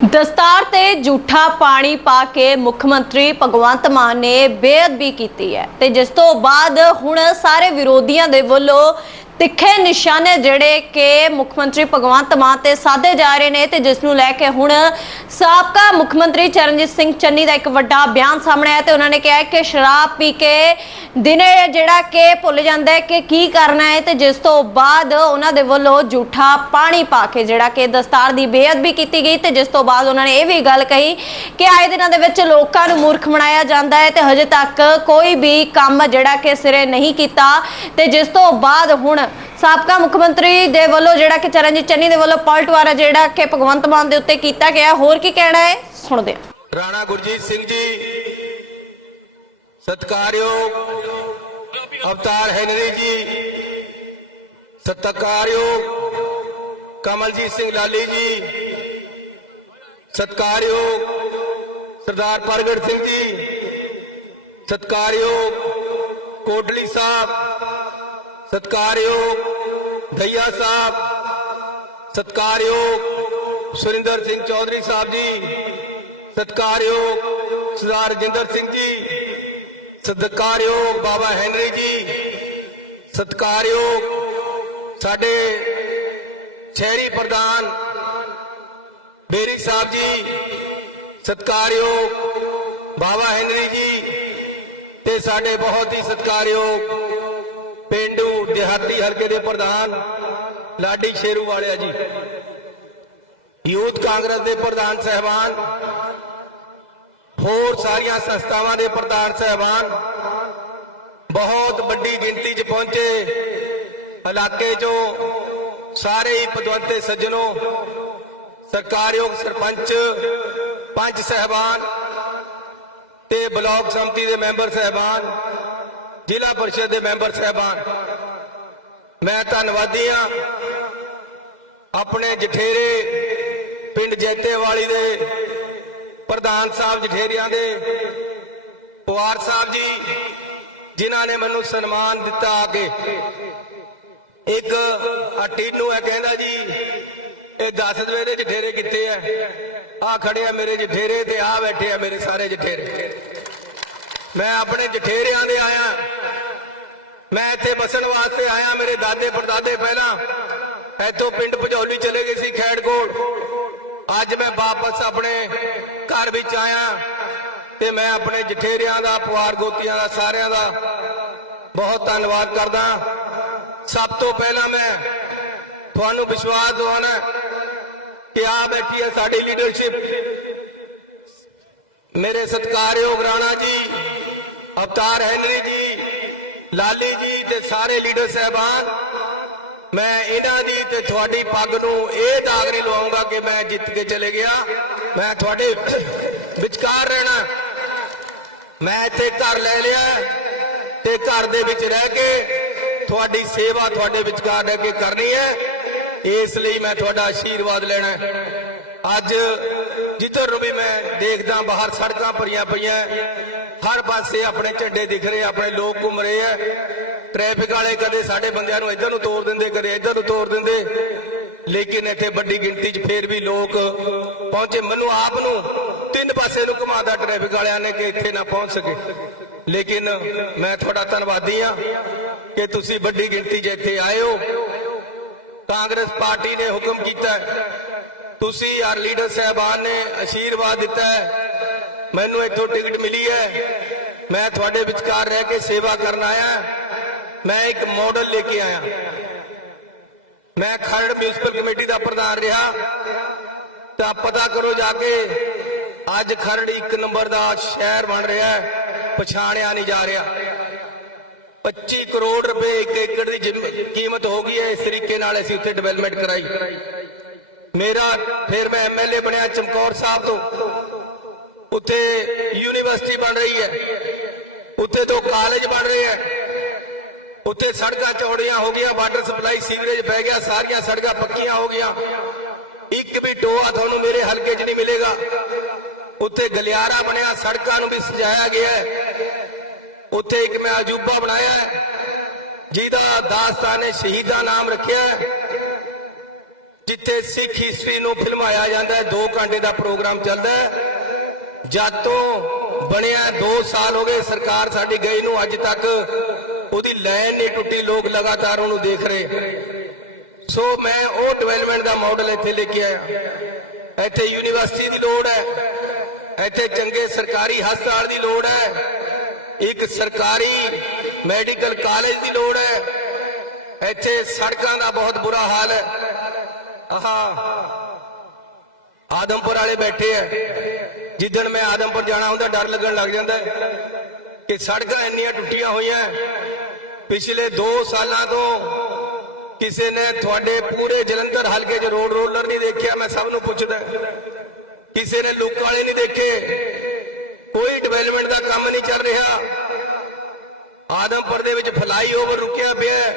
ਦਸਤਾਰ ਤੇ ਝੂਠਾ ਪਾਣੀ ਪਾ ਕੇ ਮੁੱਖ ਮੰਤਰੀ ਭਗਵੰਤ ਮਾਨ ਨੇ ਬੇਅਦਬੀ ਕੀਤੀ ਹੈ ਤੇ ਜਿਸ ਤੋਂ ਬਾਅਦ ਹੁਣ ਸਾਰੇ ਵਿਰੋਧੀਆਂ ਦੇ ਵੱਲੋਂ ਤਿੱਖੇ ਨਿਸ਼ਾਨੇ ਜਿਹੜੇ ਕਿ ਮੁੱਖ ਮੰਤਰੀ ਭਗਵੰਤ ਮਾਨ ਤੇ ਸਾਧੇ ਜਾ ਰਹੇ ਨੇ ਤੇ ਜਿਸ ਨੂੰ ਲੈ ਕੇ ਹੁਣ ਸਾਬਕਾ ਮੁੱਖ ਮੰਤਰੀ ਚਰਨਜੀਤ ਸਿੰਘ ਚੰਨੀ ਦਾ ਇੱਕ ਵੱਡਾ ਬਿਆਨ ਸਾਹਮਣੇ ਆਇਆ ਤੇ ਉਹਨਾਂ ਨੇ ਕਿਹਾ ਕਿ ਸ਼ਰਾਬ ਪੀ ਕੇ ਦਿਨੇ ਜਿਹੜਾ ਕਿ ਭੁੱਲ ਜਾਂਦਾ ਹੈ ਕਿ ਕੀ ਕਰਨਾ ਹੈ ਤੇ ਜਿਸ ਤੋਂ ਬਾਅਦ ਉਹਨਾਂ ਦੇ ਵੱਲੋਂ ਝੂਠਾ ਪਾਣੀ ਪਾ ਕੇ ਜਿਹੜਾ ਕਿ ਦਸਤਾਰ ਦੀ ਬੇਅਦਬੀ ਕੀਤੀ ਗਈ ਤੇ ਜਿਸ ਤੋਂ ਬਾਅਦ ਉਹਨਾਂ ਨੇ ਇਹ ਵੀ ਗੱਲ ਕਹੀ ਕਿ ਆਏ ਦਿਨਾਂ ਦੇ ਵਿੱਚ ਲੋਕਾਂ ਨੂੰ ਮੂਰਖ ਬਣਾਇਆ ਜਾਂਦਾ ਹੈ ਤੇ ਹਜੇ ਤੱਕ ਕੋਈ ਵੀ ਕੰਮ ਜਿਹੜਾ ਕਿ ਸਿਰੇ ਨਹੀਂ ਕੀਤਾ ਤੇ ਜਿਸ ਤੋਂ ਬਾਅਦ ਹੁਣ ਸਾਬਕਾ ਮੁੱਖ ਮੰਤਰੀ ਦੇ ਵੱਲੋਂ ਜਿਹੜਾ ਕਿ ਚਰਨਜੀਤ ਚੰਨੀ ਦੇ ਵੱਲੋਂ ਪਲਟਵਾਰਾ ਜਿਹੜਾ ਕਿ ਭਗਵੰਤ ਮਾਨ ਦੇ ਉੱਤੇ ਕੀਤਾ ਗਿਆ। ਹੋਰ ਕੀ ਕਹਿਣਾ ਹੈ? ਸੁਣਦੇ ਹਾਂ। ਰਾਣਾ ਗੁਰਜੀਤ ਸਿੰਘ ਜੀ, ਸਤਕਾਰਯੋਗ ਅਵਤਾਰ ਹੈਨਰੀ ਜੀ, ਸਤਕਾਰਯੋਗ ਕਮਲਜੀਤ ਸਿੰਘ ਲਾਲੀ ਜੀ, ਸਤਕਾਰਯੋਗ ਸਰਦਾਰ ਪ੍ਰਗਟ ਸਿੰਘ ਜੀ, ਸਤਕਾਰਯੋਗ ਕੋਟਲੀ ਸਾਹਿਬ, ਸਤਕਾਰਯੋਗ ਭਈਆ ਸਾਹਿਬ ਸਤਕਾਰਯੋਗ ਸੁਰਿੰਦਰ ਸਿੰਘ ਚੌਧਰੀ ਸਾਹਿਬ ਜੀ ਸਤਕਾਰਯੋਗ ਸਰਦਾਰ ਰਜਿੰਦਰ ਸਿੰਘ ਜੀ ਸਤਕਾਰਯੋਗ ਬਾਬਾ ਹੈਨਰੀ ਜੀ ਸਤਕਾਰਯੋਗ ਸਾਡੇ ਸ਼ਹਿਰੀ ਪ੍ਰਧਾਨ ਬੇਰੀ ਸਾਹਿਬ ਜੀ ਸਤਕਾਰਯੋਗ ਬਾਬਾ ਹੈਨਰੀ ਜੀ ਤੇ ਸਾਡੇ ਬਹੁਤ ਹੀ ਸਤਕਾਰਯੋਗ ਪਿੰਡੂ ਦਿਹਾਤੀ ਹਲਕੇ ਦੇ ਪ੍ਰਧਾਨ ਲਾਡੀ ਸ਼ੇਰੂ ਵਾਲਿਆ ਜੀ। ਯੂਥ ਕਾਂਗਰਸ ਦੇ ਪ੍ਰਧਾਨ ਸਹਿਬਾਨ, ਹੋਰ ਸਾਰੀਆਂ ਸੰਸਥਾਵਾਂ ਦੇ ਪ੍ਰਧਾਨ ਸਹਿਬਾਨ, ਬਹੁਤ ਵੱਡੀ ਗਿਣਤੀ 'ਚ ਪਹੁੰਚੇ ਇਲਾਕੇ 'ਚੋਂ ਸਾਰੇ ਹੀ ਪਦਵੰਤੇ ਸੱਜਣੋ, ਸਰਕਾਰਯੋਗ ਸਰਪੰਚ ਪੰਚ ਸਹਿਬਾਨ ਤੇ ਬਲਾਕ ਸੰਮਤੀ ਦੇ ਮੈਂਬਰ ਸਹਿਬਾਨ ਜ਼ਿਲ੍ਹਾ ਪਰਿਸ਼ਦ ਦੇ ਮੈਂਬਰ ਸਹਿਬਾਨ, ਮੈਂ ਧੰਨਵਾਦੀ ਆ ਆਪਣੇ ਜਠੇਰੇ ਪਿੰਡ ਜੈਤੇ ਵਾਲੀ ਦੇ ਪ੍ਰਧਾਨ ਸਾਹਿਬ ਜਠੇਰਿਆਂ ਦੇ ਪਵਾਰ ਸਾਹਿਬ ਜੀ, ਜਿਨ੍ਹਾਂ ਨੇ ਮੈਨੂੰ ਸਨਮਾਨ ਦਿੱਤਾ ਆ ਕੇ ਇੱਕ ਆ ਟੀਨੂ ਹੈ, ਕਹਿੰਦਾ ਜੀ, ਇਹ ਦੱਸ ਦਵੇ ਦੇ ਜਠੇਰੇ ਕਿੱਥੇ ਆ। ਆ ਖੜੇ ਆ ਮੇਰੇ ਜਠੇਰੇ ਤੇ ਆ ਬੈਠੇ ਆ ਮੇਰੇ ਸਾਰੇ ਜਠੇਰੇ। ਮੈਂ ਆਪਣੇ ਜਠੇਰਿਆਂ ਦੇ ਆਇਆ। ਮੈਂ ਇੱਥੇ ਬਸਣ ਵਾਸਤੇ ਆਇਆ, ਮੇਰੇ ਦਾਦੇ ਪੜਦਾਦੇ ਪਹਿਲਾਂ। ਇੱਥੋਂ ਪਿੰਡ ਭਜੌਲੀ ਚਲੇ ਗਏ ਸੀ ਖੈੜ ਕੋਲ। ਅੱਜ ਮੈਂ ਵਾਪਸ ਆਪਣੇ ਘਰ ਵਿੱਚ ਆਇਆ ਤੇ ਮੈਂ ਆਪਣੇ ਜਠੇਰਿਆਂ ਦਾ, ਪਵਾਰ ਗੋਤੀਆਂ ਦਾ, ਸਾਰਿਆਂ ਦਾ ਬਹੁਤ ਧੰਨਵਾਦ ਕਰਦਾ। ਸਭ ਤੋਂ ਪਹਿਲਾਂ ਮੈਂ ਤੁਹਾਨੂੰ ਵਿਸ਼ਵਾਸ ਦਿਵਾਉਣਾ ਕਿ ਆ ਬੈਠੀ ਹੈ ਸਾਡੀ ਲੀਡਰਸ਼ਿਪ ਮੇਰੇ ਸਤਿਕਾਰਯੋਗ ਰਾਣਾ ਜੀ ਅਵਤਾਰ ਹੈਨਰੀ ਜੀ, ਲਾਲੀ ਜੀ ਤੇ ਸਾਰੇ ਲੀਡਰ ਸਹਿਬਾਨ। ਮੈਂ ਇਹਨਾਂ ਦੀ ਤੇ ਤੁਹਾਡੀ ਪੱਗ ਨੂੰ ਇਹ ਦਾਗ ਨਹੀਂ ਲਵਾਉਂਗਾ ਕਿ ਮੈਂ ਜਿੱਤ ਕੇ ਚਲੇ ਗਿਆ। ਮੈਂ ਤੁਹਾਡੇ ਵਿਚਕਾਰ ਰਹਿਣਾ। ਮੈਂ ਇੱਥੇ ਘਰ ਲੈ ਲਿਆ ਤੇ ਘਰ ਦੇ ਵਿੱਚ ਰਹਿ ਕੇ ਤੁਹਾਡੀ ਸੇਵਾ ਤੁਹਾਡੇ ਵਿਚਕਾਰ ਰਹਿ ਕੇ ਕਰਨੀ ਹੈ। ਇਸ ਲਈ ਮੈਂ ਤੁਹਾਡਾ ਆਸ਼ੀਰਵਾਦ ਲੈਣਾ ਅੱਜ ਜਿੱਧਰ ਨੂੰ ਵੀ ਮੈਂ ਦੇਖਦਾ ਬਾਹਰ ਸੜਕਾਂ ਭਰੀਆਂ ਪਈਆਂ ਹਰ ਪਾਸੇ ਆਪਣੇ ਝੰਡੇ ਦਿਖ ਰਹੇ ਆਪਣੇ ਲੋਕ ਘੁੰਮ ਰਹੇ ਆ। ਟ੍ਰੈਫਿਕ ਵਾਲੇ ਕਦੇ ਸਾਡੇ ਬੰਦਿਆਂ ਨੂੰ ਇੱਧਰ ਨੂੰ ਤੋੜ ਦਿੰਦੇ, ਕਦੇ ਇੱਧਰ ਨੂੰ ਤੋੜ ਦਿੰਦੇ। ਲੇਕਿਨ ਇੱਥੇ ਵੱਡੀ ਗਿਣਤੀ 'ਚ ਫੇਰ ਵੀ ਲੋਕ ਪਹੁੰਚੇ। ਮੈਨੂੰ ਆਪ ਨੂੰ ਤਿੰਨ ਪਾਸੇ ਨੂੰ ਘੁਮਾਦਾ ਟ੍ਰੈਫਿਕ ਵਾਲਿਆਂ ਨੇ ਕਿ ਇੱਥੇ ਨਾ ਪਹੁੰਚ ਸਕੇ। ਲੇਕਿਨ ਮੈਂ ਤੁਹਾਡਾ ਧੰਨਵਾਦੀ ਆ ਕਿ ਤੁਸੀਂ ਵੱਡੀ ਗਿਣਤੀ 'ਚ ਇੱਥੇ ਆਏ ਹੋ। ਕਾਂਗਰਸ ਪਾਰਟੀ ਨੇ ਹੁਕਮ ਕੀਤਾ ਤੁਸੀਂ ਯਾਰ ਲੀਡਰ ਸਹਿਬਾਨ ਨੇ ਆਸ਼ੀਰਵਾਦ ਦਿੱਤਾ ਹੈ। ਮੈਨੂੰ ਇੱਥੋਂ ਟਿਕਟ ਮਿਲੀ ਹੈ। ਮੈਂ ਤੁਹਾਡੇ ਵਿਚਕਾਰ ਰਹਿ ਕੇ ਸੇਵਾ ਕਰਨ ਆਇਆ। ਮੈਂ ਇੱਕ ਮਾਡਲ ਲੈ ਕੇ ਆਇਆ। ਮੈਂ ਖਰੜ ਮਿਊਨਿਸਪਲ ਕਮੇਟੀ ਦਾ ਪ੍ਰਧਾਨ ਰਿਹਾ। ਤਾਂ ਪਤਾ ਕਰੋ ਜਾ ਕੇ ਅੱਜ ਖਰੜ ਇੱਕ ਨੰਬਰ ਦਾ ਸ਼ਹਿਰ ਬਣ ਰਿਹਾ ਹੈ। ਪਛਾਣਿਆ ਨਹੀਂ ਜਾ ਰਿਹਾ। 25 ਕਰੋੜ ਰੁਪਏ ਇੱਕ ਏਕੜ ਦੀ ਜ਼ਮੀ- ਕੀਮਤ ਹੋ ਗਈ ਹੈ। ਇਸ ਤਰੀਕੇ ਨਾਲ ਅਸੀਂ ਉੱਥੇ ਡਿਵੈਲਪਮੈਂਟ ਕਰਾਈ। ਮੇਰਾ ਫਿਰ ਮੈਂ ਐਮਐਲਏ ਬਣਿਆ ਚਮਕੌਰ ਸਾਹਿਬ ਤੋਂ। ਉੱਥੇ ਯੂਨੀਵਰਸਿਟੀ ਬਣ ਰਹੀ ਹੈ। ਉੱਥੇ ਤੋਂ ਕਾਲਜ ਬਣ ਰਹੇ ਹੈ। ਉੱਥੇ ਸੜਕਾਂ ਚੌੜੀਆਂ ਹੋ ਗਈਆਂ ਵਾਟਰ ਸਪਲਾਈ ਸੀਵਰੇਜ ਪੈ ਗਿਆ ਸਾਰੀਆਂ ਸੜਕਾਂ ਪੱਕੀਆਂ ਹੋ ਗਈਆਂ। ਇੱਕ ਵੀ ਟੋਆ ਤੁਹਾਨੂੰ ਮੇਰੇ ਹਲਕੇ 'ਚ ਨਹੀਂ ਮਿਲੇਗਾ। ਉੱਥੇ ਗਲਿਆਰਾ ਬਣਿਆ ਸੜਕਾਂ ਨੂੰ ਵੀ ਸਜਾਇਆ ਗਿਆ ਹੈ। ਉੱਥੇ ਇੱਕ ਮੈਂ ਅਜੂਬਾ ਬਣਾਇਆ ਹੈ, ਜਿਹਦਾ ਦਾਸਤਾਨੇ ਸ਼ਹੀਦਾਂ ਨਾਮ ਰੱਖਿਆ ਹੈ। ਜਿੱਥੇ ਸਿੱਖ ਹਿਸਟਰੀ ਨੂੰ ਫਿਲਮਾਇਆ ਜਾਂਦਾ ਹੈ 2 ਘੰਟੇ ਦਾ ਪ੍ਰੋਗਰਾਮ ਚੱਲਦਾ ਹੈ। ਜਦ ਤੋਂ ਬਣਿਆ 2 ਸਾਲ ਹੋ ਗਏ ਸਰਕਾਰ ਸਾਡੀ ਗਈ ਨੂੰ, ਅੱਜ ਤੱਕ ਉਹਦੀ ਲਾਈਨ ਨਹੀਂ ਟੁੱਟੀ, ਲੋਕ ਲਗਾਤਾਰ ਉਹਨੂੰ ਦੇਖ ਰਹੇ। ਸੋ ਮੈਂ ਉਹ ਡਿਵੈਲਪਮੈਂਟ ਦਾ ਮਾਡਲ ਇੱਥੇ ਲੈ ਕੇ ਆਇਆ। ਇੱਥੇ ਯੂਨੀਵਰਸਿਟੀ ਦੀ ਲੋੜ ਹੈ। ਇੱਥੇ ਚੰਗੇ ਸਰਕਾਰੀ ਹਸਪਤਾਲ ਦੀ ਲੋੜ ਹੈ। ਇੱਕ ਸਰਕਾਰੀ ਮੈਡੀਕਲ ਕਾਲਜ ਦੀ ਲੋੜ ਹੈ। ਇੱਥੇ ਸੜਕਾਂ ਦਾ ਬਹੁਤ ਬੁਰਾ ਹਾਲ ਹੈ। ਆਹਾ ਆਦਮਪੁਰ ਵਾਲੇ ਬੈਠੇ ਐ ਜਿੱਦਣ ਮੈਂ ਆਦਮਪੁਰ ਜਾਣਾ ਹੁੰਦਾ, ਡਰ ਲੱਗਣ ਲੱਗ ਜਾਂਦਾ। ਕਿ ਸੜਕਾਂ ਇੰਨੀਆਂ ਟੁੱਟੀਆਂ ਹੋਈਆਂ। ਪਿਛਲੇ 2 ਸਾਲਾਂ ਤੋਂ ਕਿਸੇ ਨੇ ਤੁਹਾਡੇ ਪੂਰੇ ਜਲੰਧਰ ਹਲਕੇ 'ਚ ਰੋਡ ਰੋਲਰ ਨਹੀਂ ਦੇਖਿਆ, ਮੈਂ ਸਭ ਨੂੰ ਪੁੱਛਦਾ। ਕਿਸੇ ਨੇ ਲੁੱਕ ਵਾਲੇ ਨਹੀਂ ਦੇਖੇ। ਕੋਈ ਡਿਵੈਲਪਮੈਂਟ ਦਾ ਕੰਮ ਨਹੀਂ ਚੱਲ ਰਿਹਾ। ਆਦਮਪੁਰ ਦੇ ਵਿੱਚ ਫਲਾਈਓਵਰ ਰੁਕਿਆ ਪਿਆ।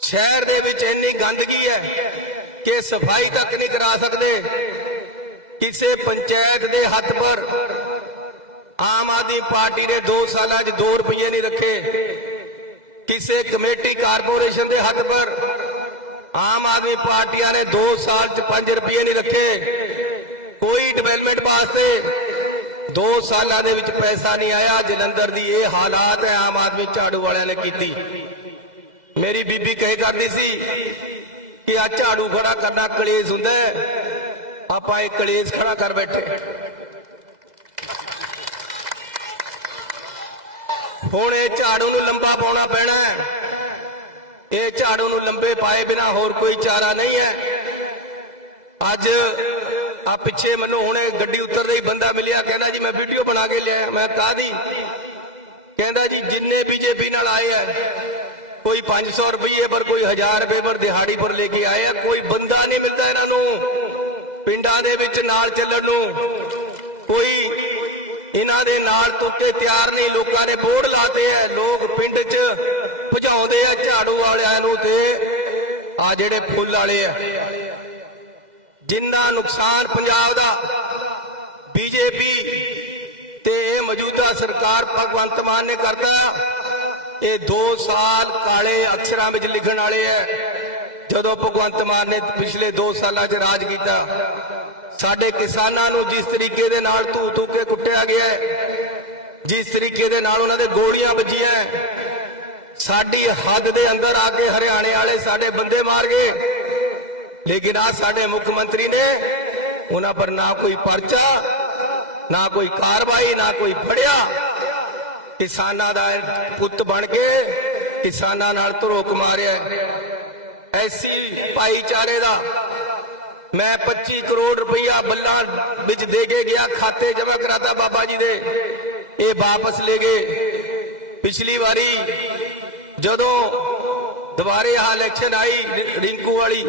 ਸ਼ਹਿਰ ਦੇ ਵਿੱਚ ਇੰਨੀ ਗੰਦਗੀ ਹੈ। ਕਿ ਸਫ਼ਾਈ ਤੱਕ ਨਹੀਂ ਕਰਾ ਸਕਦੇ। ਕਿਸੇ ਪੰਚਾਇਤ ਦੇ ਹੱਥ ਪਰ ਆਮ ਆਦਮੀ ਪਾਰਟੀ ਨੇ 2 ਸਾਲਾਂ 'ਚ 2 ਰੁਪਏ ਨਹੀਂ ਰੱਖੇ। ਕਿਸੇ ਕਮੇਟੀ ਕਾਰਪੋਰੇਸ਼ਨ ਦੇ ਹੱਥ ਪਰ ਆਮ ਆਦਮੀ ਪਾਰਟੀਆਂ ਨੇ 2 ਸਾਲ 'ਚ 5 ਰੁਪਏ ਨਹੀਂ ਰੱਖੇ। ਕੋਈ ਡਿਵੈਲਪਮੈਂਟ ਵਾਸਤੇ 2 ਸਾਲਾਂ ਦੇ ਵਿੱਚ ਪੈਸਾ ਨਹੀਂ ਆਇਆ। ਜਲੰਧਰ ਦੀ ਇਹ ਹਾਲਾਤ ਹੈ ਆਮ ਆਦਮੀ ਝਾੜੂ ਵਾਲਿਆਂ ਨੇ ਕੀਤੀ। ਮੇਰੀ ਬੀਬੀ ਕਹੇ ਕਰਦੀ ਸੀ ਕਿ ਆ ਝਾੜੂ ਖੜਾ ਕਰਨਾ ਕਲੇਸ਼ ਹੁੰਦਾ ਆਪਾਂ ਇਹ ਕਲੇਸ਼ ਖੜਾ ਕਰ ਬੈਠੇ। ਹੁਣ ਇਹ ਝਾੜੂ ਨੂੰ ਲੰਬਾ ਪਾਉਣਾ ਪੈਣਾ ਹੈ। ਇਹ ਝਾੜੂ ਨੂੰ ਲੰਬੇ ਪਾਏ ਬਿਨਾ ਹੋਰ ਕੋਈ ਚਾਰਾ ਨਹੀਂ ਹੈ। ਅੱਜ ਆ ਪਿੱਛੇ ਮੈਨੂੰ ਹੁਣੇ ਗੱਡੀ ਉਤਰਦੇ ਹੀ ਬੰਦਾ ਮਿਲਿਆ, ਕਹਿੰਦਾ ਜੀ ਮੈਂ ਵੀਡੀਓ ਬਣਾ ਕੇ ਲਿਆ ਮੈਂ ਕਾਹਦੀ? ਕਹਿੰਦਾ ਜੀ, ਜਿੰਨੇ ਵੀ 500 ਰੁਪਏ ਪਰ ਕੋਈ 1000 ਰੁਪਏ ਪਰ ਦਿਹਾੜੀ ਪਰ ਲੈ ਕੇ ਆਏ ਆ ਕੋਈ ਬੰਦਾ ਨਹੀਂ ਮਿਲਦਾ ਇਹਨਾਂ ਨੂੰ। ਪਿੰਡਾਂ ਦੇ ਵਿੱਚ ਨਾਲ ਚੱਲਣ ਨੂੰ। ਕੋਈ ਇਹਨਾਂ ਦੇ ਨਾਲ ਤੁੱਕੇ ਤਿਆਰ ਨਹੀਂ, ਲੋਕਾਂ ਨੇ ਬੋਰਡ ਲਾਤੇ ਆ ਲੋਕ ਪਿੰਡ 'ਚ ਭਜਾਉਂਦੇ ਆ ਝਾੜੂ ਵਾਲਿਆਂ ਨੂੰ ਤੇ ਆ ਜਿਹੜੇ ਫੁੱਲ ਵਾਲੇ ਆ ਜਿੰਨਾ ਨੁਕਸਾਨ ਪੰਜਾਬ ਦਾ, ਬੀਜੇਪੀ ਤੇ ਇਹ ਮੌਜੂਦਾ ਸਰਕਾਰ ਭਗਵੰਤ ਮਾਨ ਨੇ ਕਰਦਾ ਇਹ 2 ਸਾਲ ਕਾਲੇ ਅਕਸ਼ਰਾਂ ਵਿੱਚ ਲਿਖਣ ਵਾਲੇ ਐ। ਜਦੋਂ ਭਗਵੰਤ ਮਾਨ ਨੇ ਪਿਛਲੇ 2 ਸਾਲਾਂ 'ਚ ਰਾਜ ਕੀਤਾ, ਸਾਡੇ ਕਿਸਾਨਾਂ ਨੂੰ ਜਿਸ ਤਰੀਕੇ ਦੇ ਨਾਲ ਧੂ ਧੂ ਕੇ ਕੁੱਟਿਆ ਗਿਆ ਜਿਸ ਤਰੀਕੇ ਦੇ ਨਾਲ ਉਹਨਾਂ ਦੇ ਗੋਲੀਆਂ ਵੱਜੀਆਂ ਸਾਡੀ ਹੱਦ ਦੇ ਅੰਦਰ ਆ ਕੇ ਹਰਿਆਣੇ ਵਾਲੇ ਸਾਡੇ ਬੰਦੇ ਮਾਰ ਗਏ। ਲੇਕਿਨ ਆ ਸਾਡੇ ਮੁੱਖ ਮੰਤਰੀ ਨੇ ਉਹਨਾਂ ਪਰ ਨਾ ਕੋਈ ਪਰਚਾ, ਨਾ ਕੋਈ ਕਾਰਵਾਈ, ਨਾ ਕੋਈ ਫੜਿਆ। ਕਿਸਾਨਾਂ ਦਾ ਪੁੱਤ ਬਣ ਕੇ ਕਿਸਾਨਾਂ ਨਾਲ ਧਰੋਕ ਮਾਰਿਆ। ਐਸੀ ਭਾਈਚਾਰੇ ਦਾ ਮੈਂ 25 ਕਰੋੜ ਰੁਪਈਆ ਬੱਲਾਂ ਵਿੱਚ ਦੇ ਕੇ ਗਿਆ, ਖਾਤੇ ਜਮ੍ਹਾਂ ਕਰਾਤਾ ਬਾਬਾ ਜੀ ਦੇ। ਇਹ ਵਾਪਸ ਲੈ ਗਏ। ਪਿਛਲੀ ਵਾਰੀ ਜਦੋਂ ਦੁਬਾਰੇ ਆ ਇਲੈਕਸ਼ਨ ਆਈ ਰਿੰਕੂ ਵਾਲੀ,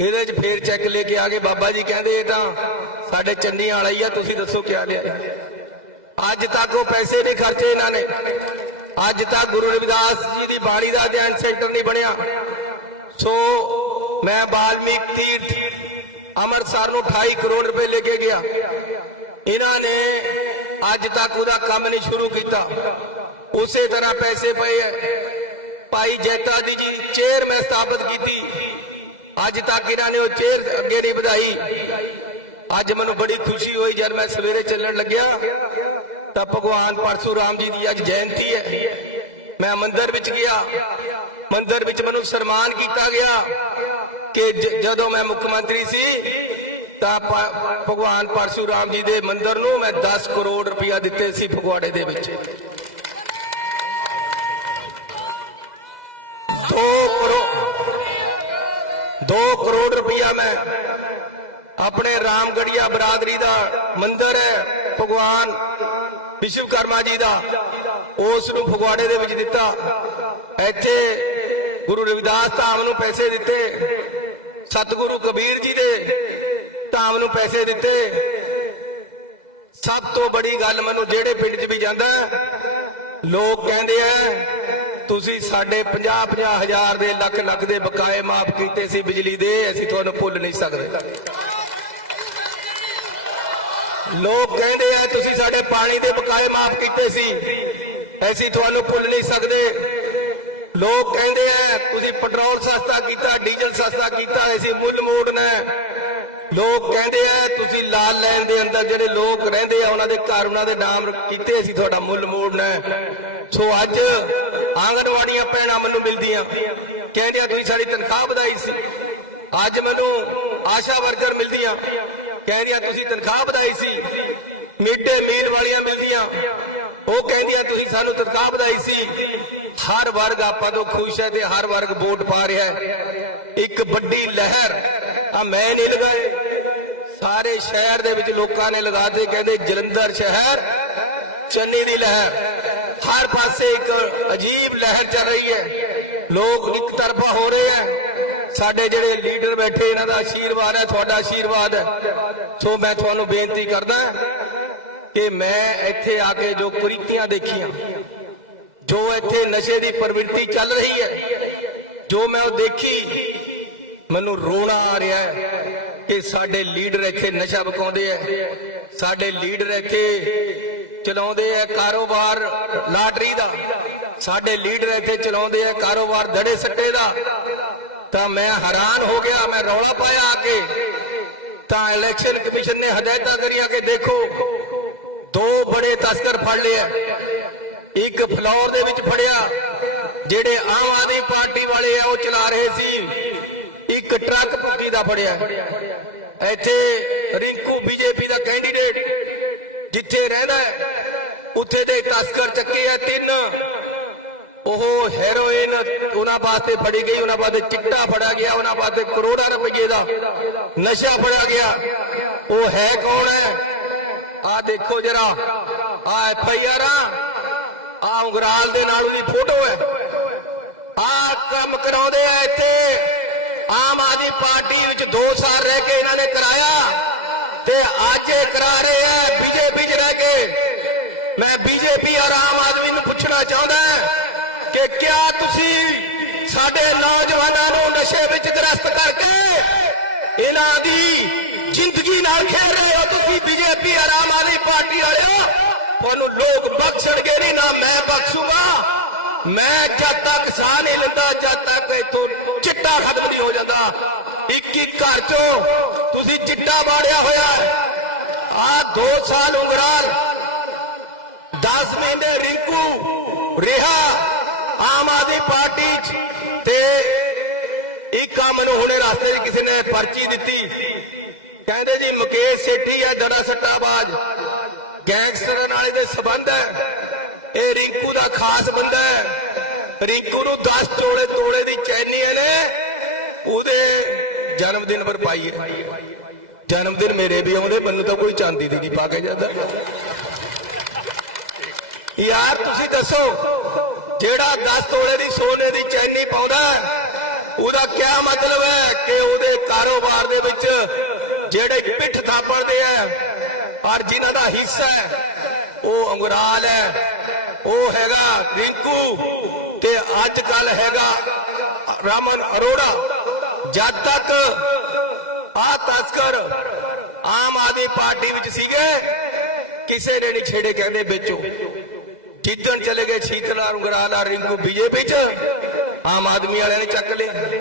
ਇਹਦੇ 'ਚ ਫੇਰ ਚੈੱਕ ਲੈ ਕੇ ਆ ਗਏ। ਬਾਬਾ ਜੀ ਕਹਿੰਦੇ ਇਹ ਤਾਂ ਸਾਡੇ ਚੰਨੀਆਂ ਵਾਲਾ ਹੀ ਆ, ਤੁਸੀਂ ਦੱਸੋ ਕਿਆ ਲਿਆ। ਅੱਜ ਤੱਕ ਉਹ ਪੈਸੇ ਨਹੀਂ ਖਰਚੇ ਇਹਨਾਂ ਨੇ। ਅੱਜ ਤੱਕ ਗੁਰੂ ਰਵਿਦਾਸ ਜੀ ਦੀ ਬਾਣੀ ਦਾ ਅਧਿਐਨ ਸੈਂਟਰ ਨਹੀਂ ਬਣਿਆ। ਸੋ ਮੈਂ ਬਾਲਮੀਕ ਤੀਰਥ ਅੰਮ੍ਰਿਤਸਰ ਨੂੰ 28 ਕਰੋੜ ਰੁਪਏ ਲੈ ਕੇ ਗਿਆ। ਇਹਨਾਂ ਨੇ ਅੱਜ ਤੱਕ ਉਹਦਾ ਕੰਮ ਨਹੀਂ ਸ਼ੁਰੂ ਕੀਤਾ। ਉਸੇ ਤਰ੍ਹਾਂ ਪੈਸੇ ਪਏ ਐ ਭਾਈ ਜੈਤਾ ਦੀ ਜੀ ਚੇਅਰ ਮੈਂ ਸਥਾਪਿਤ ਕੀਤੀ। ਅੱਜ ਤੱਕ ਇਹਨਾਂ ਨੇ ਉਹ ਚੇਅਰ ਅੱਗੇ ਨਹੀਂ ਵਧਾਈ। ਅੱਜ ਮੈਨੂੰ ਬੜੀ ਖੁਸ਼ੀ ਹੋਈ ਜਦ ਮੈਂ ਸਵੇਰੇ ਚੱਲਣ ਲੱਗਿਆ। ਤਾਂ ਭਗਵਾਨ ਪਰਸ਼ੂਰਾਮ ਜੀ ਦੀ ਅੱਜ ਜਯੰਤੀ ਹੈ। ਮੈਂ ਮੰਦਿਰ ਵਿੱਚ ਗਿਆ। ਮੰਦਿਰ ਵਿੱਚ ਮੈਨੂੰ ਸਨਮਾਨ ਕੀਤਾ ਗਿਆ ਕਿ ਜਦੋਂ ਮੈਂ ਮੁੱਖ ਮੰਤਰੀ ਸੀ, ਤਾਂ ਪ- ਭਗਵਾਨ ਪਰਸ਼ੂਰਾਮ ਜੀ ਦੇ ਮੰਦਿਰ ਨੂੰ ਮੈਂ 10 ਕਰੋੜ ਰੁਪਇਆ ਦਿੱਤੇ ਸੀ ਫਗਵਾੜੇ ਦੇ ਵਿੱਚ। 2 ਕਰੋੜ 2 ਕਰੋੜ ਰੁਪਇਆ ਮੈਂ ਆਪਣੇ ਰਾਮਗੜੀਆ ਬਰਾਦਰੀ ਦਾ ਮੰਦਿਰ ਹੈ। ਭਗਵਾਨ ਵਿਸ਼ਵਕਰਮਾ ਜੀ ਦਾ ਉਸ ਨੂੰ ਫਗਵਾੜੇ ਦੇ ਵਿੱਚ ਦਿੱਤਾ। ਇੱਥੇ ਗੁਰੂ ਰਵਿਦਾਸ ਧਾਮ ਨੂੰ ਪੈਸੇ ਦਿੱਤੇ। ਸਤਿਗੁਰੂ ਕਬੀਰ ਜੀ ਦੇ ਧਾਮ ਨੂੰ ਪੈਸੇ ਦਿੱਤੇ। ਸਭ ਤੋਂ ਬੜੀ ਗੱਲ ਮੈਨੂੰ ਜਿਹੜੇ ਪਿੰਡ 'ਚ ਵੀ ਜਾਂਦਾ ਲੋਕ ਕਹਿੰਦੇ ਆ, ਤੁਸੀਂ ਸਾਡੇ 50 50 ਹਜ਼ਾਰ ਦੇ ਲੱਖ ਲੱਖ ਦੇ ਬਕਾਏ ਮਾਫ ਕੀਤੇ ਸੀ ਬਿਜਲੀ ਦੇ, ਅਸੀਂ ਤੁਹਾਨੂੰ ਭੁੱਲ ਨਹੀਂ ਸਕਦੇ। ਲੋਕ ਕਹਿੰਦੇ ਆ, ਤੁਸੀਂ ਸਾਡੇ ਪਾਣੀ ਦੇ ਬਕਾਏ ਮਾਫ ਕੀਤੇ ਸੀ। ਅਸੀਂ ਤੁਹਾਨੂੰ ਭੁੱਲ ਨਹੀਂ ਸਕਦੇ। ਲੋਕ ਕਹਿੰਦੇ ਆ, ਤੁਸੀਂ ਪੈਟਰੋਲ ਸਸਤਾ ਕੀਤਾ, ਡੀਜ਼ਲ ਸਸਤਾ ਕੀਤਾ, ਅਸੀਂ ਮੁੱਲ ਮੋੜਨਾ ਲੋਕ ਕਹਿੰਦੇ ਆ, ਤੁਸੀਂ ਲਾਲ ਲੈਣ ਦੇ ਅੰਦਰ ਜਿਹੜੇ ਲੋਕ ਰਹਿੰਦੇ ਆ, ਉਹਨਾਂ ਦੇ ਘਰ, ਉਹਨਾਂ ਦੇ ਨਾਮ ਕੀਤੇ, ਅਸੀਂ ਤੁਹਾਡਾ ਮੁੱਲ ਮੋੜਨਾ ਸੋ ਅੱਜ ਆਂਗਣਵਾੜੀਆਂ ਭੈਣਾਂ ਮੈਨੂੰ ਮਿਲਦੀਆਂ। ਕਹਿੰਦੀਆਂ ਤੁਸੀਂ ਸਾਡੀ ਤਨਖਾਹ ਵਧਾਈ ਸੀ। ਅੱਜ ਮੈਨੂੰ ਆਸ਼ਾ ਵਰਕਰ ਮਿਲਦੀਆਂ। ਕਹਿੰਦੀਆਂ ਤੁਸੀਂ ਤਨਖਾਹ ਵਧਾਈ ਸੀ। ਮਿੱਡੇ ਮੀਲ ਵਾਲੀਆਂ ਮਿਲਦੀਆਂ। ਉਹ ਕਹਿੰਦੀਆਂ, ਤੁਸੀਂ ਸਾਨੂੰ ਤਨਖਾਹ ਵਧਾਈ ਸੀ। ਹਰ ਵਰਗ ਆਪਾਂ ਤੋਂ ਖੁਸ਼ ਹੈ ਤੇ ਹਰ ਵਰਗ ਵੋਟ ਪਾ ਰਿਹਾ ਹੈ। ਇੱਕ ਵੱਡੀ ਲਹਿਰ। ਆ ਮੈਂ ਨਹੀਂ ਲਗਾਏ। ਸਾਰੇ ਸ਼ਹਿਰ ਦੇ ਵਿੱਚ ਲੋਕਾਂ ਨੇ ਲਗਾਤੇ ਕਹਿੰਦੇ ਜਲੰਧਰ ਸ਼ਹਿਰ ਚੰਨੀ ਦੀ ਲਹਿਰ। ਹਰ ਪਾਸੇ ਇੱਕ ਅਜੀਬ ਲਹਿਰ ਚੱਲ ਰਹੀ ਹੈ। ਲੋਕ ਇੱਕ ਤਰਫਾ ਹੋ ਰਹੇ ਹੈ। ਸਾਡੇ ਜਿਹੜੇ ਲੀਡਰ ਬੈਠੇ, ਇਹਨਾਂ ਦਾ ਆਸ਼ੀਰਵਾਦ ਹੈ, ਤੁਹਾਡਾ ਆਸ਼ੀਰਵਾਦ ਹੈ। ਸੋ ਮੈਂ ਤੁਹਾਨੂੰ ਬੇਨਤੀ ਕਰਦਾ ਕਿ ਮੈਂ ਇੱਥੇ ਆ ਕੇ ਜੋ ਕੁਰੀਤੀਆਂ ਦੇਖੀਆਂ, ਜੋ ਇੱਥੇ ਨਸ਼ੇ ਦੀ ਪ੍ਰਵਿਰਤੀ ਚੱਲ ਰਹੀ ਹੈ, ਜੋ ਮੈਂ ਉਹ ਦੇਖੀ, ਮੈਨੂੰ ਰੋਣਾ ਆ ਰਿਹਾ ਹੈ ਕਿ ਸਾਡੇ ਲੀਡਰ ਇੱਥੇ ਨਸ਼ਾ ਵਿਕਾਉਂਦੇ ਆ ਸਾਡੇ ਲੀਡਰ ਇੱਥੇ ਚਲਾਉਂਦੇ ਆ ਕਾਰੋਬਾਰ ਲਾਟਰੀ ਦਾ, ਸਾਡੇ ਲੀਡਰ ਇੱਥੇ ਚਲਾਉਂਦੇ ਆ ਕਾਰੋਬਾਰ ਧੜੇ ਸੱਟੇ ਦਾ ਤਾਂ ਮੈਂ ਹੈਰਾਨ ਹੋ ਗਿਆ, ਮੈਂ ਰੌਲਾ ਪਾਇਆ ਆ ਕੇ। ਤਾਂ ਇਲੈਕਸ਼ਨ ਕਮਿਸ਼ਨ ਨੇ ਹਦਾਇਤਾਂ ਕਰੀਆਂ ਕਿ ਦੇਖੋ, ਦੋ ਬੜੇ ਤਸਕਰ ਫੜ ਲਏ ਇੱਕ ਫਲੌਰ ਦੇ ਵਿੱਚ ਫੜਿਆ, ਜਿਹੜੇ ਆਮ ਆਦਮੀ ਪਾਰਟੀ ਵਾਲੇ ਆ, ਉਹ ਚਲਾ ਰਹੇ ਸੀ। ਇੱਕ ਟਰੱਕ ਭੁੱਕੀ ਦਾ ਫੜਿਆ। ਇੱਥੇ ਰਿੰਕੂ ਬੀਜੇਪੀ ਦਾ ਕੈਂਡੀਡੇਟ ਜਿੱਥੇ ਰਹਿੰਦਾ ਉੱਥੇ ਦੇ ਤਸਕਰ ਚੱਕੇ ਆ ਤਿੰਨ। ਉਹ ਹੈਰੋਇਨ ਉਹਨਾਂ ਵਾਸਤੇ ਫੜੀ ਗਈ, ਉਹਨਾਂ ਵਾਸਤੇ ਚਿੱਟਾ ਫੜਿਆ ਗਿਆ, ਉਹਨਾਂ ਵਾਸਤੇ ਕਰੋੜਾਂ ਰੁਪਏ ਦਾ ਨਸ਼ਾ ਫੜਿਆ ਗਿਆ। ਉਹ ਹੈ ਕੌਣ ਹੈ? ਆ ਦੇਖੋ ਜਰਾ ਆ ਐਫ ਆਈ ਆਰ ਆ। ਉਂਗਰਾਲ ਦੇ ਨਾਲ ਉਹਦੀ ਫੋਟੋ ਹੈ। ਆ ਕੰਮ ਕਰਾਉਂਦੇ ਆ ਇੱਥੇ। ਆਮ ਆਦਮੀ ਪਾਰਟੀ ਵਿੱਚ 2 ਸਾਲ ਰਹਿ ਕੇ ਇਹਨਾਂ ਨੇ ਕਰਾਇਆ ਤੇ ਅੱਜ ਇਹ ਕਰਾ ਰਹੇ ਆ, ਬੀਜੇਪੀ 'ਚ ਰਹਿ ਕੇ। ਮੈਂ ਬੀਜੇਪੀ ਔਰ ਆਮ ਆਦਮੀ ਨੂੰ ਪੁੱਛਣਾ ਚਾਹੁੰਦਾ ਕਿ ਕਿਆ ਤੁਸੀਂ ਸਾਡੇ ਨੌਜਵਾਨਾਂ ਨੂੰ ਨਸ਼ੇ ਵਿੱਚ ਗ੍ਰਸਤ ਕਰਕੇ? ਇਹਨਾਂ ਦੀ ਜ਼ਿੰਦਗੀ ਨਾਲ ਖੇਡ ਰਹੇ ਹੋ ਤੁਸੀਂ ਬੀਜੇਪੀ ਔਰ ਆਮ ਆਦਮੀ ਪਾਰਟੀ ਵਾਲਿਓ। ਤੁਹਾਨੂੰ ਲੋਕ ਬਖਸ਼ਣਗੇ ਨਹੀਂ, ਨਾ ਮੈਂ ਬਖਸ਼ੂਗਾ। ਮੈਂ ਜਦ ਤੱਕ ਸਾਹ ਨਹੀਂ ਲੈਂਦਾ, ਜਦ ਤੱਕ ਇਥੋਂ ਚਿੱਟਾ ਖਤਮ ਨਹੀਂ ਹੋ ਜਾਂਦਾ। ਇੱਕ ਇੱਕ ਘਰ ਚੋਂ ਤੁਸੀਂ ਚਿੱਟਾ ਬਾੜਿਆ ਹੋਇਆ। ਆ 2 ਸਾਲ ਉਂਗਰਾਲ 10 ਮਹੀਨੇ ਰਿੰਕੂ, ਰਿਹਾ ਆਦਮੀ ਪਾਰਟੀ ਚ ਤੇ ਇੱਕ ਆ ਮੈਨੂੰ ਹੁਣੇ ਰਸਤੇ 'ਚ ਕਿਸੇ ਨੇ ਪਰਚੀ ਦਿੱਤੀ। ਕਹਿੰਦੇ ਜੀ, ਮੁਕੇਸ਼ ਸੇਠੀ ਹੈ ਦੜਾ ਸੱਟਾਬਾਜ਼। ਗੈਂਗਸਟਰਾਂ ਨਾਲ ਇਹਦੇ ਸਬੰਧ ਹੈ। ਇਹ ਰਿੰਕੂ ਦਾ ਖਾਸ ਬੰਦਾ ਹੈ। ਰਿੰਕੂ ਨੂੰ 10 ਤੋਲੇ ਤੋਲੇ ਦੀ ਚੈਨੀ ਨੇ। ਉਹਦੇ ਜਨਮ ਦਿਨ ਪਰ ਪਾਈ ਹੈ। ਜਨਮ ਦਿਨ ਮੇਰੇ ਵੀ ਆਉਂਦੇ, ਮੈਨੂੰ ਤਾਂ ਕੋਈ ਚਾਂਦੀ ਦੀ ਨਹੀਂ ਪਾ ਕੇ ਜਾਂਦਾ। ਯਾਰ, ਤੁਸੀਂ ਦੱਸੋ ਜਿਹੜਾ 10 ਤੋਲੇ ਦੀ ਸੋਨੇ ਦੀ ਚੈਨੀ ਪਾਉਂਦਾ ਉਹਦਾ ਕੀ ਮਤਲਬ ਹੈ ਕਿ ਉਹਦੇ ਕਾਰੋਬਾਰ ਦੇ ਵਿੱਚ ਜਿਹੜੇ ਪਿੱਠ ਥਾਪੜਦੇ ਆ ਔਰ ਜਿਨ੍ਹਾਂ ਦਾ ਹਿੱਸਾ ਹੈ, ਉਹ ਅੰਗੁਰਾਲ ਹੈ, ਉਹ ਹੈਗਾ ਰਿੰਕੂ ਤੇ ਅੱਜ ਕੱਲ ਹੈਗਾ ਰਾਮਨ ਅਰੋੜਾ। ਜਦ ਤੱਕ ਆ ਤਸਕਰ ਆਮ ਆਦਮੀ ਪਾਰਟੀ ਵਿੱਚ ਸੀਗੇ, ਕਿਸੇ ਨੇ ਨਹੀਂ ਛੇੜੇ ਕਹਿੰਦੇ ਵਿੱਚੋਂ। ਜਿੱਦਣ ਚਲੇ ਗਏ ਸ਼ੀਤਲਾ ਉਂਗਰਾਲ ਰਿੰਕੂ ਬੀਜੇਪੀ ਚ, ਆਮ ਆਦਮੀ ਵਾਲਿਆਂ ਨੇ ਚੱਕ ਲਏ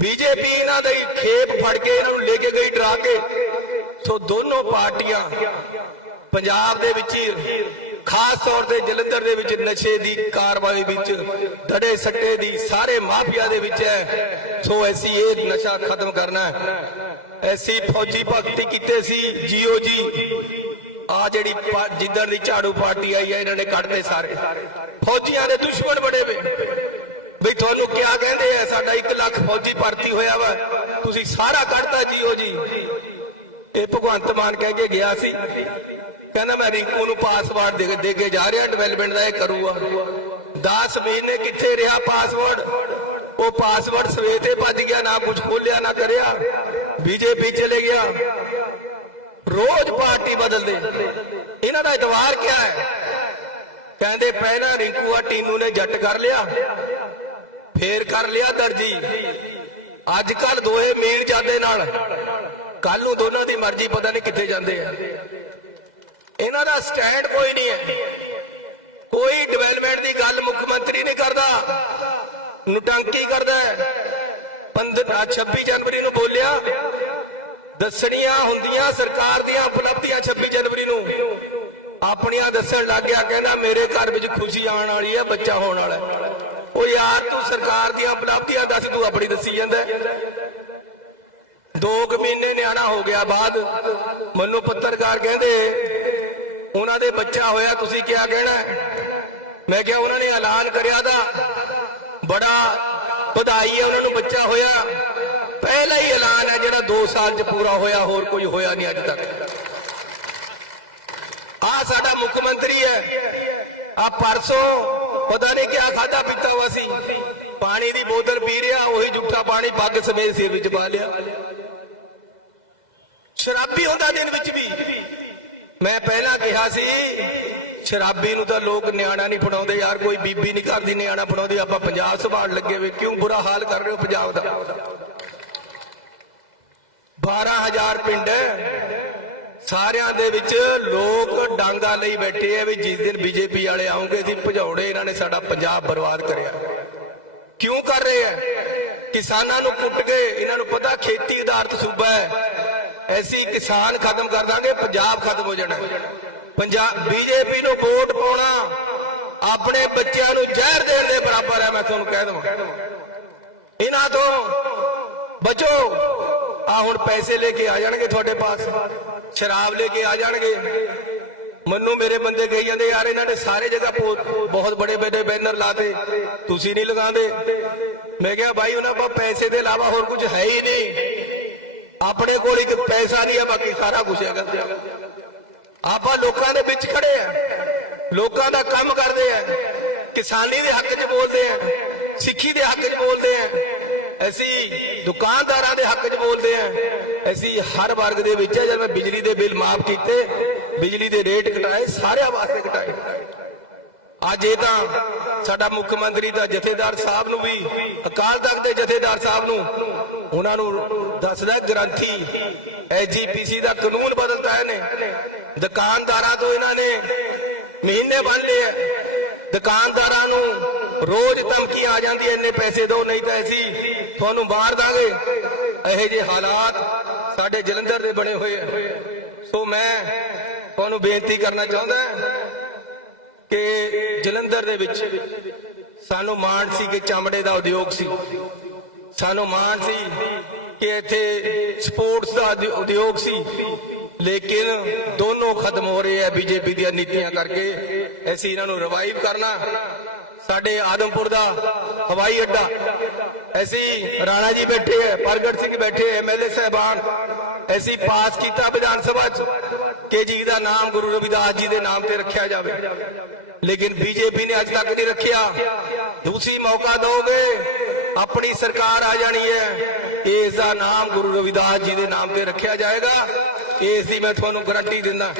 ਬੀਜੇਪੀ ਇਹਨਾਂ ਦਾ ਖੇਪ ਫੜ ਕੇ ਇਹਨਾਂ ਨੂੰ ਲੈ ਕੇ ਗਈ ਡਰਾ ਕੇ। ਸੋ ਦੋਨੋਂ ਪਾਰਟੀਆਂ ਪੰਜਾਬ ਦੇ ਵਿੱਚ, ਖਾਸ ਤੌਰ ਤੇ ਜਲੰਧਰ ਦੇ ਵਿੱਚ ਨਸ਼ੇ ਦੀ ਕਾਰਵਾਈ ਵਿੱਚ, ਧੜੇ ਸੱਟੇ ਦੀ ਸਾਰੇ ਮਾਫੀਆ ਦੇ ਵਿੱਚ ਹੈ। ਸੋ ਐਸੀ ਇਹ ਨਸ਼ਾ ਖਤਮ ਕਰਨਾ ਹੈ। ਐਸੀ ਫੌਜੀ ਭਗਤੀ ਕੀਤੇ ਸੀ, ਜੀਓ ਜੀ। ਆ ਜਿਹੜੀ ਜਿੱਦਣ ਦੀ ਝਾੜੂ ਪਾਰਟੀ ਆਈ ਹੈ ਇਹਨਾਂ ਨੇ ਕੱਢਦੇ ਸਾਰੇ। ਫੌਜੀਆਂ ਦੇ ਦੁਸ਼ਮਣ ਬੜੇ ਵੇ। ਬਈ ਤੁਹਾਨੂੰ ਕਿਆ ਕਹਿੰਦੇ ਆ? ਸਾਡਾ 1 ਲੱਖ ਫੌਜੀ ਭਰਤੀ ਹੋਇਆ ਵਾ। ਤੁਸੀਂ ਸਾਰਾ ਕੱਢਦਾ ਜੀਓ ਜੀ। ਇਹ ਭਗਵੰਤ ਮਾਨ ਕਹਿ ਕੇ ਗਿਆ ਸੀ। ਕਹਿੰਦਾ, ਮੈਂ ਰਿੰਕੂ ਨੂੰ ਪਾਸਵਰਡ ਦੇ ਦੇ ਕੇ ਜਾ ਰਿਹਾ ਡਿਵੈਲਪਮੈਂਟ ਦਾ ਇਹ ਕਰੂਗਾ। 10 ਮਹੀਨੇ ਕਿੱਥੇ ਰਿਹਾ ਪਾਸਵਰਡ ਉਹ ਪਾਸਵਰਡ ਸਵੇਤੇ ਭੱਜ ਗਿਆ, ਨਾ ਕੁਝ ਖੋਲਿਆ, ਨਾ ਕਰਿਆ। ਬੀਜੇਪੀ ਚਲੇ ਗਿਆ। ਰੋਜ਼ ਪਾਰਟੀ ਬਦਲਦੇ। ਇਹਨਾਂ ਦਾ ਇਤਵਾਰ ਕੀ ਹੈ? ਕਹਿੰਦੇ ਪਹਿਲਾਂ ਰਿੰਕੂ ਆ, ਟੀਨੂ ਨੇ ਜੱਟ ਕਰ ਲਿਆ, ਫੇਰ ਕਰ ਲਿਆ ਦਰਜੀ। ਅੱਜ ਕੱਲ ਦੋਹੇ ਮੀਰ ਜਾਂਦੇ ਨਾਲ। ਕੱਲ ਨੂੰ ਦੋਨਾਂ ਦੀ ਮਰਜ਼ੀ, ਪਤਾ ਨਹੀਂ ਕਿੱਥੇ ਜਾਂਦੇ ਆ। ਇਹਨਾਂ ਦਾ ਸਟੈਂਡ ਕੋਈ ਨਹੀਂ ਹੈ। ਕੋਈ ਡਿਵੈਲਪਮੈਂਟ ਦੀ ਗੱਲ ਮੁੱਖ ਮੰਤਰੀ ਨਹੀਂ ਕਰਦਾ। ਨੁਟੰਕੀ ਕਰਦਾ ਹੈ। 15 26 ਜਨਵਰੀ ਨੂੰ ਬੋਲਿਆ ਦੱਸਣੀਆਂ ਹੁੰਦੀਆਂ ਸਰਕਾਰ ਦੀਆਂ ਉਪਲਬਧੀਆਂ 26 ਜਨਵਰੀ ਨੂੰ। ਆਪਣੀਆਂ ਦੱਸਣ ਲੱਗ ਗਿਆ, ਕਹਿੰਦਾ ਮੇਰੇ ਘਰ ਵਿੱਚ ਖੁਸ਼ੀ ਆਉਣ ਵਾਲੀ ਹੈ, ਬੱਚਾ ਹੋਣ ਵਾਲਾ ਉਹ ਯਾਰ ਤੂੰ ਸਰਕਾਰ ਦੀਆਂ ਉਪਲਬਧੀਆਂ ਦੱਸ, ਤੂੰ ਆਪਣੀ ਦੱਸੀ ਜਾਂਦਾ ਦੋ ਕੁ ਮਹੀਨੇ ਨਿਆਣਾ ਹੋ ਗਿਆ ਬਾਅਦ, ਮੈਨੂੰ ਪੱਤਰਕਾਰ ਕਹਿੰਦੇ, ਉਹਨਾਂ ਦੇ ਬੱਚਾ ਹੋਇਆ, ਤੁਸੀਂ ਕੀ ਕਹਿਣਾ ਮੈਂ ਕਿਹਾ ਉਹਨਾਂ ਨੇ ਐਲਾਨ ਕਰਿਆ ਦਾ ਬੜਾ ਵਧਾਈ ਹੈ, ਉਹਨਾਂ ਨੂੰ ਬੱਚਾ ਹੋਇਆ। ਪਹਿਲਾਂ ਹੀ ਐਲਾਨ 2 ਸਾਲ 'ਚ ਪੂਰਾ ਹੋਇਆ, ਹੋਰ ਕੋਈ ਹੋਇਆ ਨਹੀਂ ਅੱਜ ਤੱਕ। ਆ ਸਾਡਾ ਮੁੱਖ ਮੰਤਰੀ ਹੈ। ਆ ਪਰਸੋਂ ਪਤਾ ਨਹੀਂ ਕਿਆ ਖਾਦਾ ਪੀਤਾ ਹੋਇਆ ਸੀ। ਪਾਣੀ ਦੀ ਬੋਤਲ ਪੀ ਰਿਹਾ ਉਹੀ ਜੁੱਠਾ ਪਾਣੀ ਪੱਗ ਸਮੇਤ ਸਿਰ ਵਿੱਚ ਪਾ ਲਿਆ। ਸ਼ਰਾਬੀ ਹੁੰਦਾ ਦਿਨ ਵਿੱਚ ਵੀ। ਮੈਂ ਪਹਿਲਾਂ ਕਿਹਾ ਸੀ, ਸ਼ਰਾਬੀ ਨੂੰ ਤਾਂ ਲੋਕ ਨਿਆਣਾ ਨਹੀਂ ਫੜਾਉਂਦੇ ਯਾਰ, ਕੋਈ ਬੀਬੀ ਨਹੀਂ ਕਰਦੀ, ਨਿਆਣਾ ਫੜਾਉਂਦੀ, ਆਪਾਂ ਪੰਜਾਬ ਸੰਭਾਲ ਲੱਗੇ ਵੇ, ਕਿਉਂ ਬੁਰਾ ਹਾਲ ਕਰ ਰਹੇ ਹੋ ਪੰਜਾਬ ਦਾ? 12000 ਪਿੰਡ ਸਾਰਿਆਂ ਦੇ ਵਿੱਚ ਲੋਕ ਡਾਂਗਾ ਲਈ ਬੈਠੇ ਆ ਵੀ ਜਿਸ ਦਿਨ ਬੀਜੇਪੀ ਵਾਲੇ ਆਉਂਗੇ ਅਸੀਂ ਭਜਾਉੜੇ ਇਹਨਾਂ ਨੇ ਸਾਡਾ ਪੰਜਾਬ ਬਰਬਾਦ ਕਰਿਆ। ਕਿਉਂ ਕਰ ਰਹੇ ਆ? ਕਿਸਾਨਾਂ ਨੂੰ ਕੁੱਟ ਕੇ, ਇਹਨਾਂ ਨੂੰ ਪਤਾ ਖੇਤੀ ਆਧਾਰਿਤ ਸੂਬਾ ਹੈ। ਐਸੀ ਕਿਸਾਨ ਖਤਮ ਕਰ ਦਾਂਗੇ, ਪੰਜਾਬ ਖਤਮ ਹੋ ਜਾਣਾ। ਪੰਜਾਬ, ਬੀਜੇਪੀ ਨੂੰ ਵੋਟ ਪਾਉਣਾ, ਆਪਣੇ ਬੱਚਿਆਂ ਨੂੰ ਜ਼ਹਿਰ ਦੇਣ ਦੇ ਬਰਾਬਰ ਹੈ, ਮੈਂ ਤੁਹਾਨੂੰ ਕਹਿ ਦਵਾਂ। ਇਹਨਾਂ ਤੋਂ ਬਚੋ। ਆ ਹੁਣ ਪੈਸੇ ਲੈ ਕੇ ਆ ਜਾਣਗੇ ਤੁਹਾਡੇ ਪਾਸ। ਸ਼ਰਾਬ ਲੈ ਕੇ ਆ ਜਾਣਗੇ। ਮੈਨੂੰ ਮੇਰੇ ਬੰਦੇ ਕਹੀ ਜਾਂਦੇ, ਯਾਰ ਇਹਨਾਂ ਨੇ ਸਾਰੇ ਜਗ੍ਹਾ ਬਹੁਤ ਬੜੇ ਬੜੇ ਬੈਨਰ ਲਾਤੇ। ਤੁਸੀਂ ਨਹੀਂ ਲਗਾਉਂਦੇ। ਮੈਂ ਕਿਹਾ ਭਾਈ ਉਹਨਾਂ ਕੋਲ ਪੈਸੇ ਦੇ ਇਲਾਵਾ ਹੋਰ ਕੁਝ ਹੈ ਹੀ ਨਹੀਂ। ਆਪਣੇ ਕੋਲ ਇੱਕ ਪੈਸਾ ਨਹੀਂ ਹੈ, ਬਾਕੀ ਸਾਰਾ ਕੁਝ ਹੈਗਾ। ਆਪਾਂ ਲੋਕਾਂ ਦੇ ਵਿੱਚ ਖੜੇ ਆ। ਲੋਕਾਂ ਦਾ ਕੰਮ ਕਰਦੇ ਆ। ਕਿਸਾਨੀ ਦੇ ਹੱਕ 'ਚ ਬੋਲਦੇ ਆ। ਸਿੱਖੀ ਦੇ ਹੱਕ 'ਚ ਬੋਲਦੇ ਆ। ਅਸੀਂ ਦੁਕਾਨਦਾਰਾਂ ਦੇ ਹੱਕ 'ਚ ਬੋਲਦੇ ਆ ਅਸੀਂ ਹਰ ਵਰਗ ਦੇ ਵਿੱਚ ਜਦ ਮੈਂ ਬਿਜਲੀ ਦੇ ਬਿੱਲ ਮਾਫ ਕੀਤੇ, ਬਿਜਲੀ ਦੇ ਰੇਟ ਘਟਾਏ, ਸਾਰਿਆਂ ਵਾਸਤੇ ਘਟਾਏ। ਅੱਜ ਇਹ ਤਾਂ ਸਾਡਾ ਮੁੱਖ ਮੰਤਰੀ ਦਾ ਜਥੇਦਾਰ ਸਾਹਿਬ ਨੂੰ ਵੀ, ਅਕਾਲ ਤਖਤ ਦੇ ਜਥੇਦਾਰ ਸਾਹਿਬ ਨੂੰ, ਉਹਨਾਂ ਨੂੰ ਦੱਸਦਾ ਗ੍ਰੰਥੀ ਐਜੀਪੀਸੀ ਦਾ ਕਾਨੂੰਨ ਬਦਲਤਾ ਇਹਨੇ। ਦੁਕਾਨਦਾਰਾਂ ਤੋਂ ਇਹਨਾਂ ਨੇ ਮਹੀਨੇ ਬੰਨ ਲਏ ਦੁਕਾਨਦਾਰਾਂ ਨੂੰ ਰੋਜ਼ ਧਮਕੀ ਆ ਜਾਂਦੀਆਂ ਇੰਨੇ ਪੈਸੇ ਦਿਓ, ਨਹੀਂ ਤਾਂ ਅਸੀਂ ਤੁਹਾਨੂੰ ਮਾਰ ਦਾਂਗੇ। ਇਹੋ ਜਿਹੇ ਹਾਲਾਤ ਸਾਡੇ ਜਲੰਧਰ ਦੇ ਬਣੇ ਹੋਏ ਆ। ਸੋ ਮੈਂ ਤੁਹਾਨੂੰ ਬੇਨਤੀ ਕਰਨਾ ਚਾਹੁੰਦਾ ਕਿ ਜਲੰਧਰ ਦੇ ਵਿੱਚ ਸਾਨੂੰ ਮਾਣ ਸੀ ਕਿ ਚਮੜੇ ਦਾ ਉਦਯੋਗ ਸੀ। ਸਾਨੂੰ ਮਾਣ ਸੀ ਕਿ ਇੱਥੇ ਸਪੋਰਟਸ ਦਾ ਉਦਯੋਗ ਸੀ। ਲੇਕਿਨ ਦੋਨੋਂ ਖਤਮ ਹੋ ਰਹੇ ਆ ਬੀਜੇਪੀ ਦੀਆਂ ਨੀਤੀਆਂ ਕਰਕੇ। ਅਸੀਂ ਇਹਨਾਂ ਨੂੰ ਰਿਵਾਈਵ ਕਰਨਾ। ਸਾਡੇ ਆਦਮਪੁਰ ਦਾ ਹਵਾਈ ਅੱਡਾ। ਅਸੀਂ ਰਾਣਾ ਜੀ ਬੈਠੇ ਹੈ, ਪ੍ਰਗਟ ਸਿੰਘ ਬੈਠੇ ਐਮਐਲਏ ਸਹਿਬਾਨ। ਅਸੀਂ ਪਾਸ ਕੀਤਾ ਵਿਧਾਨ ਸਭਾ ਚ। ਕਿ ਜੀ ਦਾ ਨਾਮ ਗੁਰੂ ਰਵਿਦਾਸ ਜੀ ਦੇ ਨਾਮ ਤੇ ਰੱਖਿਆ ਜਾਵੇ। ਲੇਕਿਨ ਬੀਜੇਪੀ ਨੇ ਅੱਜ ਤੱਕ ਨਹੀਂ ਰੱਖਿਆ। ਦੂਸਰੀ ਮੌਕਾ ਦੋਗੇ ਆਪਣੀ ਸਰਕਾਰ ਆ ਜਾਣੀ ਹੈ। ਇਸ ਦਾ ਨਾਮ ਗੁਰੂ ਰਵਿਦਾਸ ਜੀ ਦੇ ਨਾਮ ਤੇ ਰੱਖਿਆ ਜਾਏਗਾ। ਇਸ ਦੀ ਮੈਂ ਤੁਹਾਨੂੰ ਗਾਰੰਟੀ ਦਿੰਦਾ।